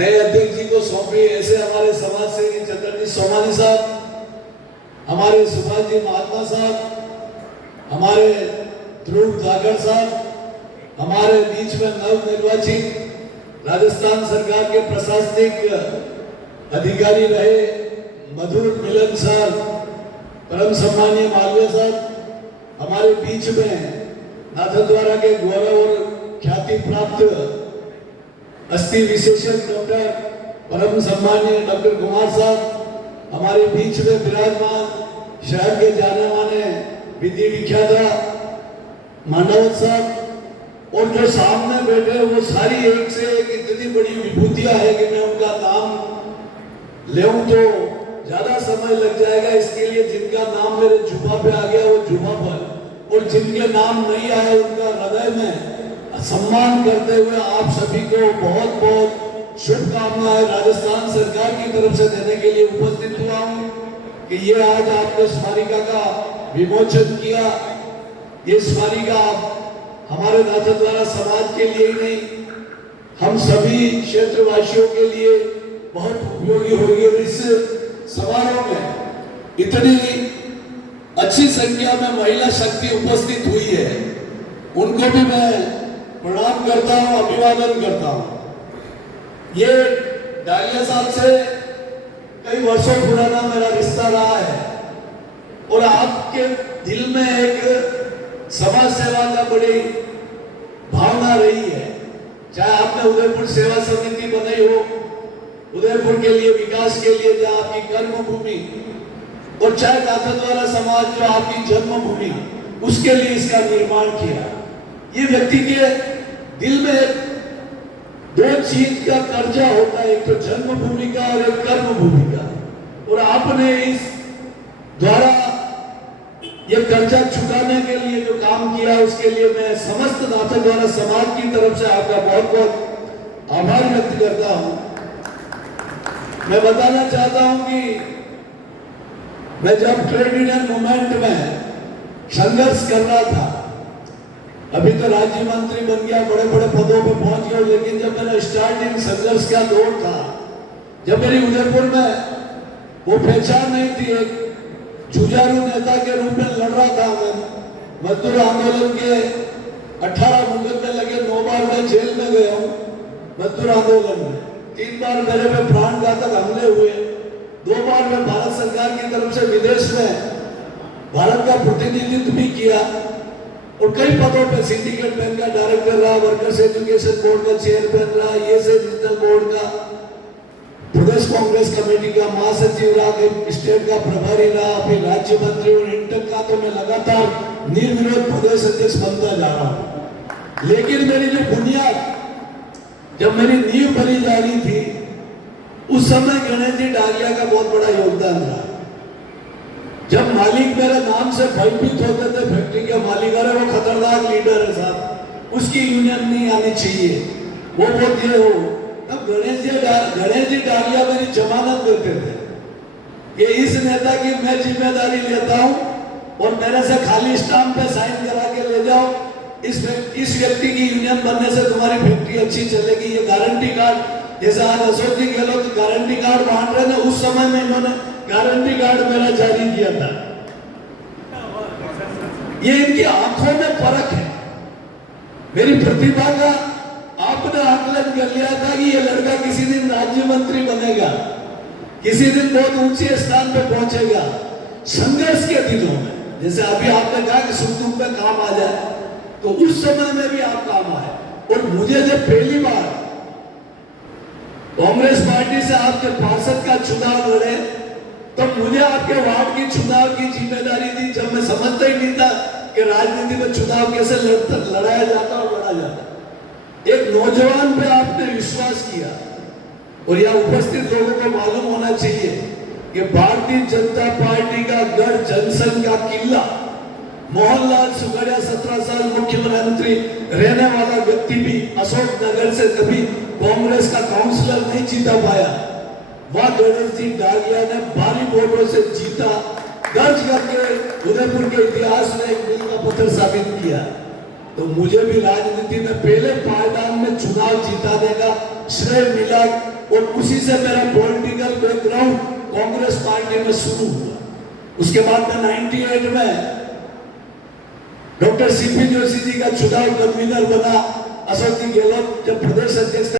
नए अध्यक्ष जी को सौंपी। ऐसे हमारे समाज सेवी चंद्रजी सोमानी साहब, हमारे सुभाष जी महात्मा साहब, हमारे ध्रुव जागर साहब, हमारे बीच में नव निर्वाचित राजस्थान सरकार के प्रशासनिक अधिकारी रहे मधुर मिलन साहब, परम सम्मानीय मालवीय साहब, हमारे बीच में नाथद्वारा के गौरव और ख्याति प्राप्त अस्थि विशेषज्ञ डॉक्टर परम सम्मानीय डॉक्टर कुमार साहब, हमारे बीच में विराजमान शहर के जाने माने विधि विख्याता मांडवत साहब, और जो सामने बैठे वो सारी एक से एक इतनी बड़ी विभूतियां है कि मैं उनका नाम लेऊं तो ज्यादा समय लग जाएगा। इसके लिए जिनका नाम मेरे जुबा पे आ गया वो जुबा पर, और जिनके नाम नहीं आए उनका हृदय में सम्मान करते हुए आप सभी को बहुत बहुत शुभकामनाएं राजस्थान सरकार की तरफ से देने के लिए उपस्थित हुआ हूं कि ये आज आपने स्मारिका का विमोचन किया। ये स्मारिका हमारे नाथद्वारा समाज के लिए ही नहीं, हम सभी क्षेत्रवासियों के लिए बहुत उपयोगी होगी। और इस समारोह में इतनी अच्छी संख्या में महिला शक्ति उपस्थित हुई है, उनको भी मैं प्रणाम करता हूं, अभिवादन करता हूं। ये डालिया साहब से कई वर्षों पुराना मेरा रिश्ता रहा है, और आपके दिल में एक समाज सेवा का बड़ी भावना रही है। चाहे आपने उदयपुर सेवा समिति बनाई हो, उदयपुर के लिए विकास के लिए जहाँ आपकी कर्म भूमि, और चाहे नाथद्वारा समाज जो आपकी जन्मभूमि, उसके लिए इसका निर्माण किया। ये व्यक्ति के दिल में दो चीज का कर्जा होता है, एक तो जन्मभूमि का और एक कर्म भूमि का, और आपने इस द्वारा ये कर्जा चुकाने के लिए जो काम किया उसके लिए मैं समस्त नाथद्वारा समाज की तरफ से आपका बहुत बहुत आभार व्यक्त करता हूं। मैं बताना चाहता हूं कि मैं जब ट्रेड यूनियन मूवमेंट में संघर्ष कर रहा था, अभी तो राज्य मंत्री बन गया, बड़े बड़े पदों पर पहुंच गया, लेकिन जब मेरा स्टार्टिंग संघर्ष का दौर था, जब मेरी उदयपुर में वो पहचान नहीं थी, एक जुझारू नेता के रूप में लड़ रहा था, मैं मजदूर आंदोलन के 18 मुकदमे लगे, 9 बार मैं जेल में गया हूँ मजदूर आंदोलन में, 3 बार मेरे पे प्राणघातक हमले हुए, 2 बार मैं भारत सरकार की तरफ से विदेश में भारत का प्रतिनिधित्व भी किया, और कई पदों पे सिंडिकेट बैंक का डायरेक्टर रहा, वर्कर्स एजुकेशन बोर्ड का चेयरमैन रहा, ईएसआई रीजनल बोर्ड का, प्रदेश कांग्रेस कमेटी का महासचिव रहा, स्टेट का प्रभारी रहा, फिर राज्य मंत्री, और इंटर का तो मैं लगातार निर्विरोध प्रदेश अध्यक्ष बनता जा रहा हूं। लेकिन मेरी जो बुनियाद, जब मेरी नींव भरी जा रही थी, उस समय गणेश जी डालिया का बहुत बड़ा योगदान रहा। जब मालिक मेरे नाम से भयभीत होते थे, फैक्ट्री के मालिक, अरे वो खतरनाक लीडर है साहब, उसकी यूनियन नहीं आनी चाहिए, वो बहुत ये हो, तब गणेश जी डालिया मेरी जमानत देते थे कि इस नेता की मैं जिम्मेदारी लेता हूं, और मेरे से खाली स्टाम्प पे साइन करा के ले जाओ, इस व्यक्ति की यूनियन बनने से तुम्हारी फैक्ट्री अच्छी चलेगी, ये गारंटी कार्ड, जैसे आज अशोक जी गहलोत गारंटी कार्ड बांट रहे थे, उस समय में इन्होंने गारंटी कार्ड मेरा जारी किया था। ये इनकी आंखों में फर्क है। मेरी प्रतिभा का आपने आकलन कर लिया था कि ये लड़का किसी दिन राज्य मंत्री बनेगा, किसी दिन बहुत ऊंचे स्थान पे पहुंचेगा। संघर्ष के दिनों में, जैसे अभी आपने कहा कि सुख दुख में काम आ जाए, तो उस समय में भी आप काम आए। और मुझे जब पहली बार कांग्रेस पार्टी से आपके पार्षद का चुनाव लड़े, तो मुझे आपके वार्ड की चुनाव की जिम्मेदारी दी, जब मैं समझता ही नहीं था कि राजनीति में चुनाव कैसे लड़ाया जाता और लड़ा जाता। एक नौजवान पे आपने विश्वास किया, और यह उपस्थित लोगों को मालूम होना चाहिए कि भारतीय जनता पार्टी का गढ़ जनसंघ का किला, मोहनलाल सुखड़िया 17 साल मुख्यमंत्री रहने वाला व्यक्ति भी अशोकनगर से कभी कांग्रेस का काउंसलर नहीं जीता पाया, वह गणेश जी डालिया ने भारी वोटों से जीता, दर्ज करके उदयपुर के इतिहास में एक मील का पत्थर साबित किया। तो मुझे भी राजनीति में पहले पायदान में चुनाव जीताने का श्रेय मिला और उसी से मेरा पॉलिटिकल बैकग्राउंड कांग्रेस पार्टी में शुरू हुआ। उसके बाद में 98 में डॉक्टर सीपी जोशी जी का चुनाव कन्वीनर बना, अशोक जी गहलोत जब प्रदेश अध्यक्ष